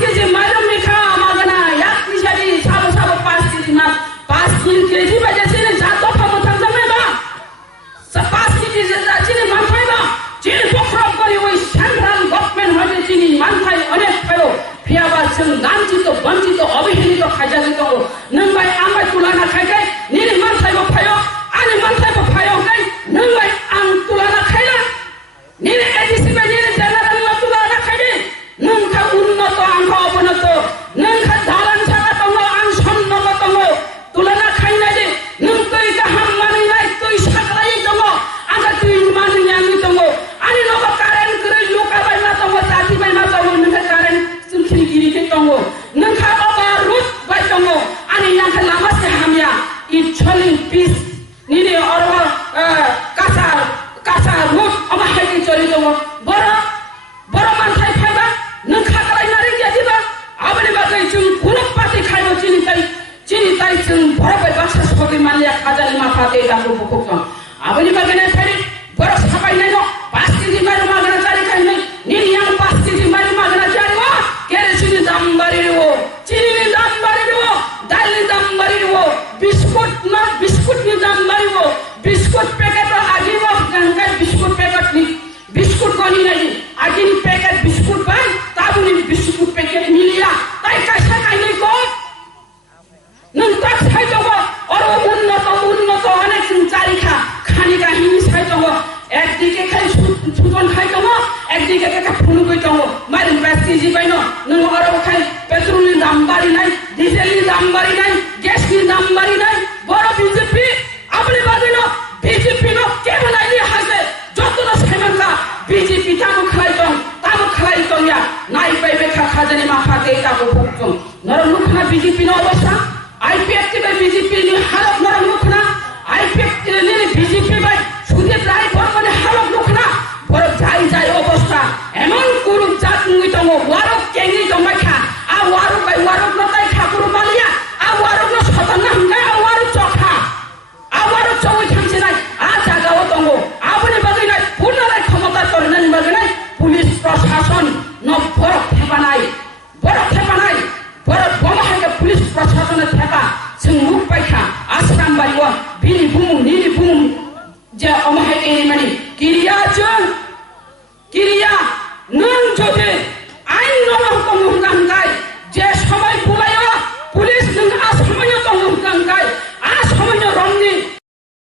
কেজি মাইরন নিখা আমাগনা এক নিশারি সব 5 কেজি মাছ 5 কেজি বাজেছে না যা দফা মথান জমে বা সপাস কেজি চিনি মানফাই বা চিনি পক্রম করি ওই সেন্ট্রাল গভর্নমেন্ট হয়ে চিনি মানফাই অনেক খায়ো ফিয়াবা जों লাঞ্ছিত বঞ্চিত অবহেলিত খাজানিত নংবাই আমাই তুলানা খাইগাই নিনি মানফাইবো ফায়ো আনি মানফাইবো ফায়ো গাই নংবাই আং তুলানা খাইলা নিনি এডিসি বাই নিনি জেনারেল না তুলানা খাইবে নংখা উন্নত আংখা অবনত নংখা দালান ছাড়া তঙ্গ আং সন্নত তঙ্গ তুলানা খাইনা जों खुनु पार्टी खायो चिनि ताई जों बरबाय बाक्सा सगै मानलिया खाजानि माफा दे दाखौ बुखौ आबनि बागैना फारि बर साबायनाय न 5 केजि माइरं मागना जारि खायनाय निनियां 5 केजि माइरं मागना जारि वा केरोसिननि दाम बारियो चिनिनि दाम बारियो दालनि दाम बारियो बिस्कुटनि दाम बारियो बिस्कुट पैकेट आगिवा गंगा बिस्कुट पैकेट नि बिस्कुट कोनी नाही आगिनि पैकेट बिस्कुट बाय ताबुनि बिस्कुट पैकेट मिलिया ताई कासा कायनै को नों ताक साइ दङ और उन्नत अनेक चारिखा खानिका हिनि साइ दङ একদিকে খাই সুজন খাই দङ একদিকে কে ফুনু কই দङ মাইরং 5 কেজি বাইনো नों आरो खाय पेट्रोलनि दाम बारि নাই ডিজেলनि दाम बारि নাই গ্যাসनि दाम बारि নাই বড় বিজেপি আপনি বাদিন বিজেপি নো কে বলাইলি হাসে যতনা সাইমানকা বিজেপি তামু খাই দং ইয়া নাই পাইবে খাজানি মাফাতে তাকো ফুকং নর মুখনা বিজেপি নো অবস্থা আইপিএফটি বাই বিজেপি নি হালত নর মুখনা আইপিএফটি নি বিজেপি বাই সুদে প্রায় বর্তমানে হালত মুখনা বড় যাই অবস্থা এমন কুরুপ জাত মুই দং ওয়ারো কেঙ্গি দমাইখা আ ওয়ারো বাই ওয়ারো নতাই ঠাকুর মালিয়া আ ওয়ারো ন সতনা হুঙ্গা আ ওয়ারো চখা আবারও চৌই থাকছে নাই আ জাগাও দङ আপনি বাগै নাই পুনরায় ক্ষমতা করলেন বাগै নাই পুলিশ প্রশাসন বরফ থেপা নাই বরফ বমাহাকে পুলিশ প্রশাসনের থেপা जों मुख पाइखा आश्राम बारिवा बिनि बुमुं निनि बुमुं जे अमाहाय एरिमानि किरिया नों যদি